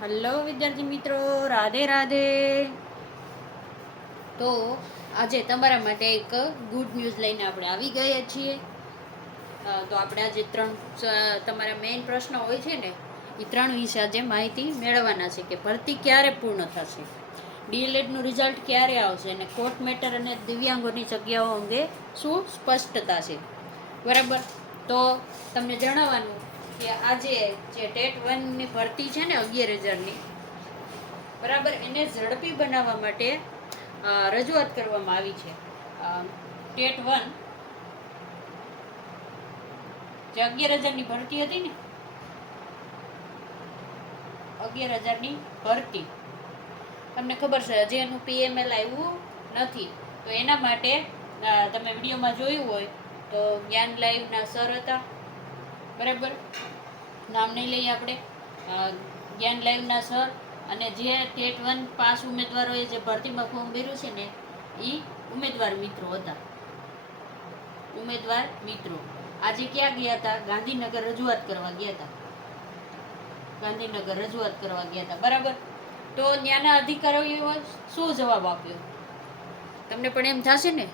Hello વિદ્યાર્થી મિત્રો, રાધે રાધે. તો આજે તમારા માટે એક ગુડ ન્યૂઝ લઈને આપણે આવી ગયા છીએ. તો આપણે આજે તમારા મેઇન પ્રશ્ન હોય છે ને, એ 3 વિશે આજે માહિતી મેળવવાના છે કે ભરતી ક્યારે પૂર્ણ થશે, ડીએલએડનું રિઝલ્ટ ક્યારે આવશે અને કોર્ટ મેટર અને દિવ્યાંગોની જગ્યાઓ અંગે શું સ્પષ્ટતા છે. બરાબર. તો તમને જણાવવાનું કે આજે જે ટેટ 1ની ભરતી છે ને 11,000ની, બરાબર, એને ઝડપી બનાવવા માટે રજૂઆત કરવામાં આવી છે. ટેટ 1 જે 11,000ની ભરતી હતી ને, 11,000ની ભરતી તમને ખબર છે હજી એનું પીએમએલ આવ્યું નથી. તો એના માટે તમે વિડીયોમાં જોયું હોય તો જ્ઞાન લાઈવના સર હતા, બરાબર, નામ નહીં લઈએ આપણે, જ્ઞાન લાઈવના સર અને જે ટેટ 1 પાસ ઉમેદવારોએ જે ભરતીમાં ફોર્મ ભર્યું છે ને, એ ઉમેદવાર મિત્રો હતા. ઉમેદવાર મિત્રો આજે ક્યાં ગયા હતા? ગાંધીનગર રજૂઆત કરવા ગયા હતા. ગાંધીનગર રજૂઆત કરવા ગયા હતા, બરાબર. તો ત્યાંના અધિકારીઓએ શું જવાબ આપ્યો? તમને પણ એમ થશે ને,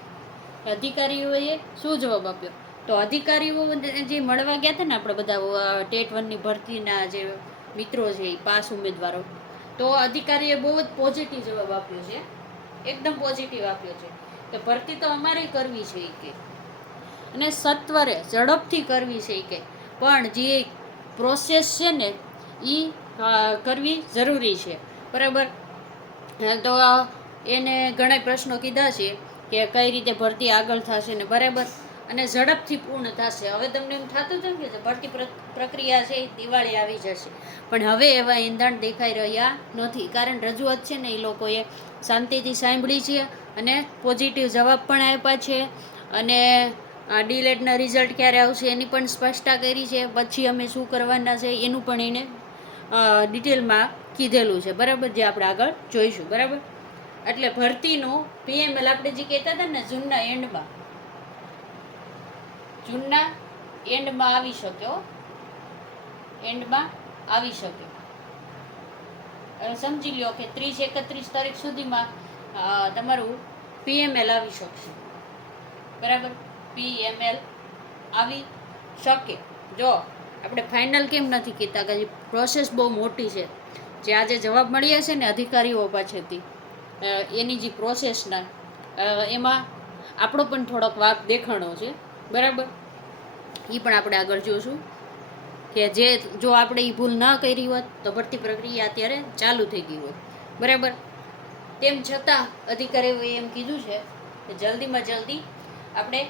અધિકારીઓએ શું જવાબ આપ્યો? તો અધિકારીઓ જે મળવા ગયા હતા ને, આપણે બધા ટેટ 1ની ભરતીના જે મિત્રો છે, પાસ ઉમેદવારો, તો અધિકારીએ બહુ જ પોઝિટિવ જવાબ આપ્યો છે, એકદમ પોઝિટિવ આપ્યો છે કે ભરતી તો અમારે કરવી છે કે, અને સત્વરે ઝડપથી કરવી છે કે, પણ જે પ્રોસેસ છે ને એ કરવી જરૂરી છે, બરાબર. તો એને ઘણા પ્રશ્નો કીધા છે કે કઈ રીતે ભરતી આગળ થશે ને, બરાબર, અને ઝડપથી પૂર્ણ થશે. હવે તમને એમ થતું હતું કે ભરતી પ્રક્રિયા છે દિવાળી આવી જશે, પણ હવે એવા ઈંધણ દેખાઈ રહ્યા નથી. કારણ રજૂઆત છે ને એ લોકોએ શાંતિથી સાંભળી છે અને પોઝિટિવ જવાબ પણ આપ્યા છે, અને ડીલેડના રિઝલ્ટ ક્યારે આવશે એની પણ સ્પષ્ટતા કરી છે. પછી અમે શું કરવાના છે એનું પણ એને ડિટેલમાં કીધેલું છે, બરાબર, જે આપણે આગળ જોઈશું, બરાબર. એટલે ભરતીનું પીએમએલ આપણે જે કહેતા હતા ને જૂનના એન્ડમાં આવી શક્યો, એન્ડમાં આવી શકે. સમજી લો કે 30-31 તારીખ સુધીમાં તમારું પીએમએલ આવી શકશે, બરાબર. પીએમએલ આવી શકે. જો આપણે ફાઇનલ કેમ નથી કહેતા કે પ્રોસેસ બહુ મોટી છે. જે આજે જવાબ મળ્યા છે ને અધિકારીઓ પાસેથી, એની જે પ્રોસેસના એમાં આપણો પણ થોડોક વાક દેખાણો છે, બરાબર. એ પણ આપણે આગળ જોશું કે જો આપણે એ ભૂલ ન કરી હોત તો ભરતી પ્રક્રિયા અત્યારે ચાલુ થઈ ગઈ હોત, બરાબર. તેમ છતાં અધિકારીઓએ એમ કીધું છે કે જલ્દીમાં જલ્દી આપણે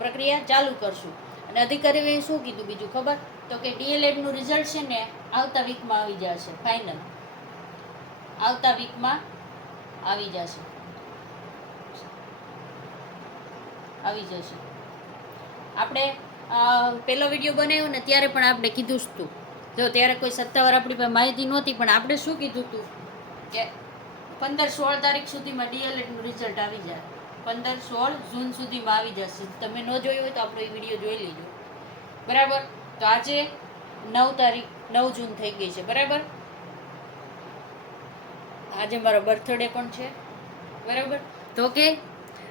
પ્રક્રિયા ચાલુ કરશું. અને અધિકારીઓએ શું કીધું બીજું ખબર? તો કે ડીએલએડનું રિઝલ્ટ છે ને આવતા વીકમાં આવી જશે, ફાઇનલ આવતા વીકમાં આવી જશે, આવી જશે. આપણે પહેલો વિડીયો બનાવ્યો ને ત્યારે પણ આપણે કીધું જ હતું. જો ત્યારે કોઈ સત્તાવાર આપણી પાસે માહિતી નહોતી, પણ આપણે શું કીધું હતું કે 15-16 તારીખ સુધીમાં ડીએલએડનું રિઝલ્ટ આવી જાય, 15-16 જૂન સુધીમાં આવી જશે. તમે ન જોયું હોય તો આપણો એ વિડીયો જોઈ લેજો, બરાબર. તો આજે 9 જૂન થઈ ગઈ છે, બરાબર. આજે મારો બર્થડે પણ છે, બરાબર. તો કે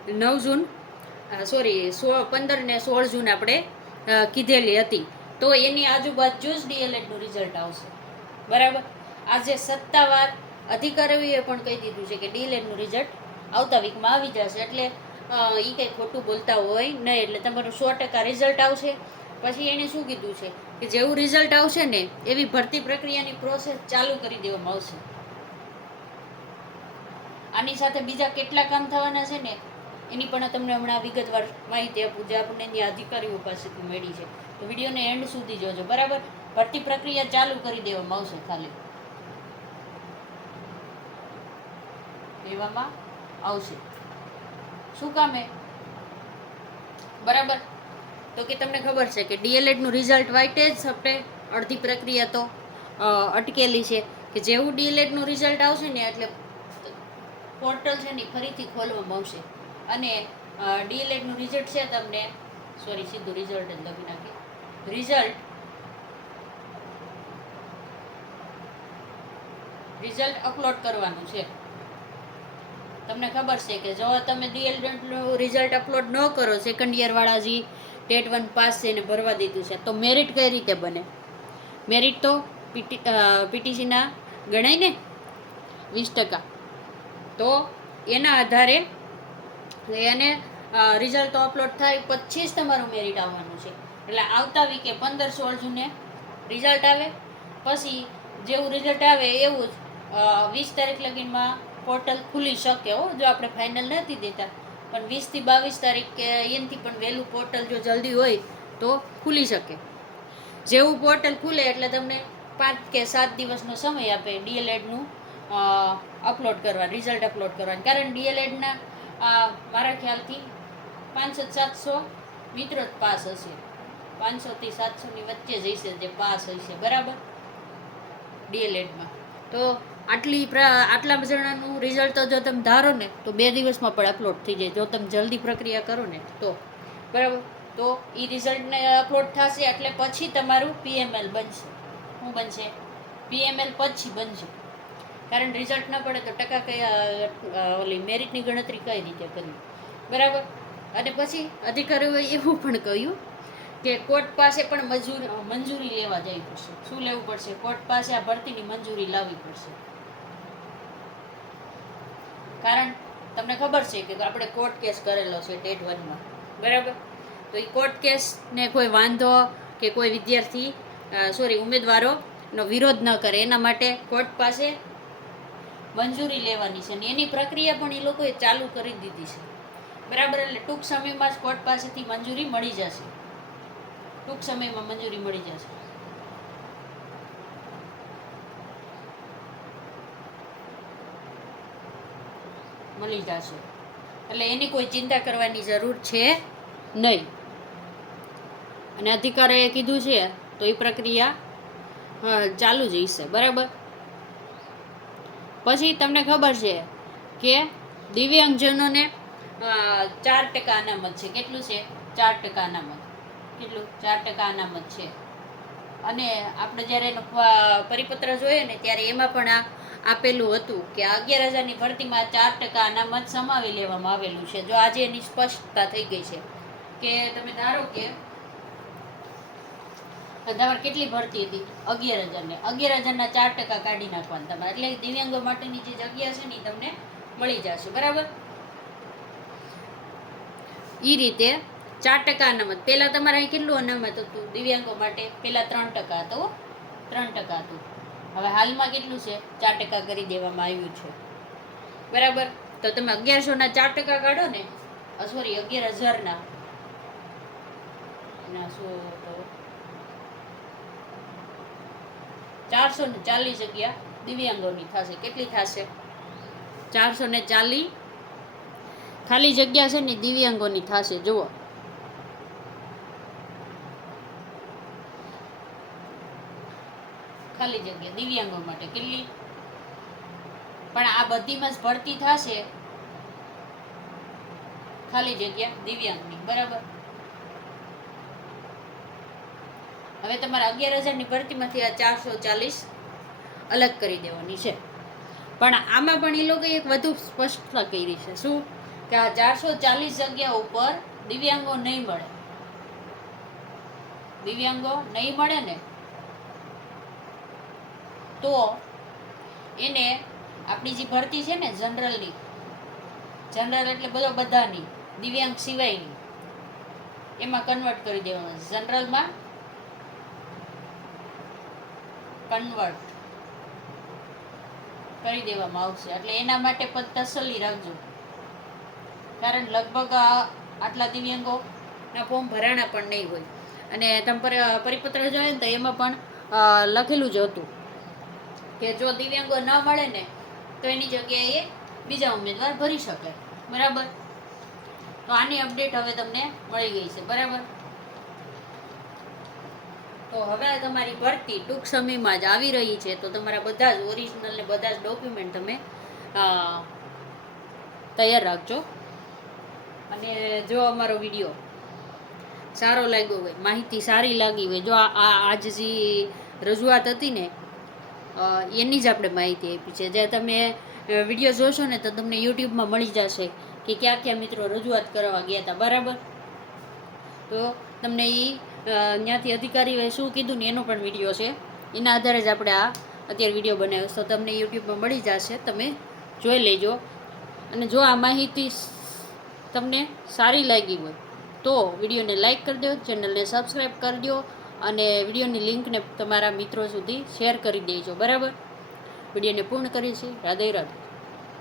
9 જૂન 15 ને 16 જૂન આપણે કીધેલી હતી. તો એની આજુબાજુ જ ડીએલએડનું રિઝલ્ટ આવશે, બરાબર. આજે સત્તાવાર અધિકારીઓએ પણ કહી દીધું છે કે ડીએલએડનું રિઝલ્ટ આવતા વીકમાં આવી જશે. એટલે એ કંઈ ખોટું બોલતા હોય નહીં. એટલે તમારું 100% રિઝલ્ટ આવશે. પછી એણે શું કીધું છે કે જેવું રિઝલ્ટ આવશે ને એવી ભરતી પ્રક્રિયાની પ્રોસેસ ચાલુ કરી દેવામાં આવશે. આની સાથે બીજા કેટલા કામ થવાના છે ને એની પણ તમને હમણાં વિગતવાર માહિતી આપું, જે આપણને ત્યાં અધિકારીઓ પાસેથી મળી છે. તો વિડીયોને એન્ડ સુધી જોજો, બરાબર. ભરતી પ્રક્રિયા ચાલુ કરી દેવામાં આવશે, ખાલી દેવામાં આવશે. શું કામે? બરાબર. તો કે તમને ખબર છે કે ડીએલએડનું રિઝલ્ટ વાઇટે જ આપણે અડધી પ્રક્રિયા તો અટકેલી છે. કે જેવું ડીએલએડનું રિઝલ્ટ આવશે ને એટલે પોર્ટલ છે ને ફરીથી ખોલવામાં આવશે. અને ડીએલએડનું રિઝલ્ટ છે તમને સીધું રિઝલ્ટ જ લખી નાખી. રિઝલ્ટ અપલોડ કરવાનું છે. તમને ખબર છે કે જો તમે ડીએલએડનું રિઝલ્ટ અપલોડ ન કરો, સેકન્ડ યરવાળા જે ટેટ 1 પાસ છે એને ભરવા દીધું છે, તો મેરિટ કઈ રીતે બને? મેરિટ તો પીટીસીના ગણાય ને 20%. તો એના આધારે એને રિઝલ્ટ તો અપલોડ થાય પછી જ તમારું મેરિટ આવવાનું છે. એટલે આવતા વીકે 15-16 જૂને રિઝલ્ટ આવે. પછી જેવું રિઝલ્ટ આવે એવું જ 20 તારીખ લગીનમાં પોર્ટલ ખુલી શકે. જો આપણે ફાઇનલ નથી દેતા, પણ 20 થી 22 તારીખ કે એનાથી પણ વહેલું પોર્ટલ જો જલ્દી હોય તો ખુલી શકે. જેવું પોર્ટલ ખુલે એટલે તમને 5 કે 7 દિવસનો સમય આપે ડીએલએડનું અપલોડ કરવા, રિઝલ્ટ અપલોડ કરવાનું. કારણ ડીએલએડના મારા ખ્યાલથી 500-700 મિત્રો જ પાસ હશે. 500 થી 700 ની વચ્ચે જ હશે જે પાસ હશે, બરાબર, ડીએલએડમાં. તો આટલા જણાનું રિઝલ્ટ તો જો તમે ધારો ને તો 2 દિવસમાં પણ અપલોડ થઈ જાય, જો તમે જલ્દી પ્રક્રિયા કરો ને તો, બરાબર. તો એ રિઝલ્ટને અપલોડ થશે એટલે પછી તમારું પીએમએલ બનશે. શું બનશે? પીએમએલ પછી બનશે. કારણ રિઝલ્ટ ન પડે તો ટકા કયા ઓલી મેરિટની ગણતરી કઈ રીતે કરવી, બરાબર. અને પછી અધિકારીઓએ એવું પણ કહ્યું કે કોર્ટ પાસે પણ મંજૂરી લેવા જવી પડશે. શું લેવું પડશે? કોર્ટ પાસે આ ભરતીની મંજૂરી લાવવી પડશે. કારણ તમને ખબર છે કે આપણે કોર્ટ કેસ કરેલો છે ટેટ 1માં, બરાબર. તો એ કોર્ટ કેસને કોઈ વાંધો કે કોઈ વિદ્યાર્થી ઉમેદવારોનો વિરોધ ન કરે એના માટે કોર્ટ પાસે મંજૂરી લેવાની છે. અને એની પ્રક્રિયા પણ એ લોકોએ ચાલુ કરી દીધી છે, બરાબર. એટલે ટૂંક સમયમાં જ કોર્ટ પાસેથી મંજૂરી મળી જશે. ટૂંક સમયમાં મંજૂરી મળી જશે. મળી જશે. એટલે એની કોઈ ચિંતા કરવાની જરૂર છે નહીં. અને અધિકારીએ કીધું છે તો એ પ્રક્રિયા ચાલુ જ હશે, બરાબર. પછી તમને ખબર છે કે દિવ્યાંગજનોને 4% અનામત છે. કેટલું છે? 4% અનામત. કેટલું? 4% અનામત છે. અને આપણે જ્યારે એનો પરિપત્ર જોઈએ ને ત્યારે એમાં પણ આપેલું હતું કે 11,000ની ભરતીમાં 4% અનામત સમાવી લેવામાં આવેલું છે. જો આજે એની સ્પષ્ટતા થઈ ગઈ છે કે તમે ધારો કે તમારે કેટલી ભરતી હતી? 11,000 ને 11,000ના 4% કાઢી નાખવાના તમારે, એટલે દિવ્યાંગો માટેની જે જગ્યા છે ને તમને મળી જશે, બરાબર. એ રીતે 4% અનામત. પહેલા તમારે અહીં કેટલું અનામત હતું દિવ્યાંગો માટે? પહેલા 3% હતું. 3% હતું. હવે હાલમાં કેટલું છે? 4% કરી દેવામાં આવ્યું છે, બરાબર. તો તમે 1100ના 4% કાઢો ને, સોરી 11,000ના શું તો 440 જગ્યા દિવ્યાંગોની થશે. કેટલી થશે? 440 ખાલી જગ્યા છે ને દિવ્યાંગોની થશે. જુઓ, ખાલી જગ્યા દિવ્યાંગો માટે કેટલી? પણ આ બધીમાં જ ભરતી થશે ખાલી જગ્યા દિવ્યાંગની, બરાબર. હવે તમારે 11,000ની ભરતીમાંથી આ 440 અલગ કરી દેવાની છે. પણ આમાં પણ એ લોકોએ એક વધુ સ્પષ્ટતા કરી છે. શું? કે આ 440 જગ્યા ઉપર દિવ્યાંગો નહીં મળે. દિવ્યાંગો નહીં મળે ને તો એને આપણી જે ભરતી છે ને જનરલની, જનરલ એટલે બધાની, દિવ્યાંગ સિવાયની, એમાં કન્વર્ટ કરી દેવાનું. જનરલમાં કન્વર્ટ કરી દેવામાં આવશે. એટલે એના માટે પણ તસલ્લી રાખજો. કારણ લગભગ આટલા દિવ્યાંગોના ફોર્મ ભરાણા પણ નહીં હોય. અને તમે પરિપત્ર જોઈએ ને તો એમાં પણ લખેલું જ હતું કે જો દિવ્યાંગો ન મળે ને તો એની જગ્યાએ બીજા ઉમેદવાર ભરી શકે, બરાબર. તો આની અપડેટ હવે તમને મળી ગઈ છે, બરાબર. તો હવે તમારી ભરતી ટૂંક સમયમાં જ આવી રહી છે. તો તમારા બધા જ ઓરિજિનલ ને બધા જ ડોક્યુમેન્ટ તમે તૈયાર રાખજો. અને જો અમારો વિડીયો સારો લાગ્યો હોય, માહિતી સારી લાગી હોય, જો આજ જે રજૂઆત હતી ને એની જ આપણે માહિતી આપી છે. જે તમે વિડીયો જોશો ને તો તમને યુટ્યુબમાં મળી જશે કે ક્યાં ક્યાં મિત્રો રજૂઆત કરવા ગયા હતા, બરાબર. તો તમને એ ત્યાંથી અધિકારીઓએ શું કીધું ને એનો પણ વિડીયો છે. એના આધારે જ આપણે આ અત્યારે વિડીયો બનાવ્યો, તો તમને યુટ્યુબમાં મળી જશે, તમે જોઈ લેજો. અને જો આ માહિતી તમને સારી લાગી હોય તો વિડીયોને લાઈક કરી દો, ચેનલને સબસ્ક્રાઈબ કરી દો અને વિડીયોની લિંકને તમારા મિત્રો સુધી શેર કરી દેજો, બરાબર. વિડીયોને પૂર્ણ કરીએ છીએ. રાધે રાધે.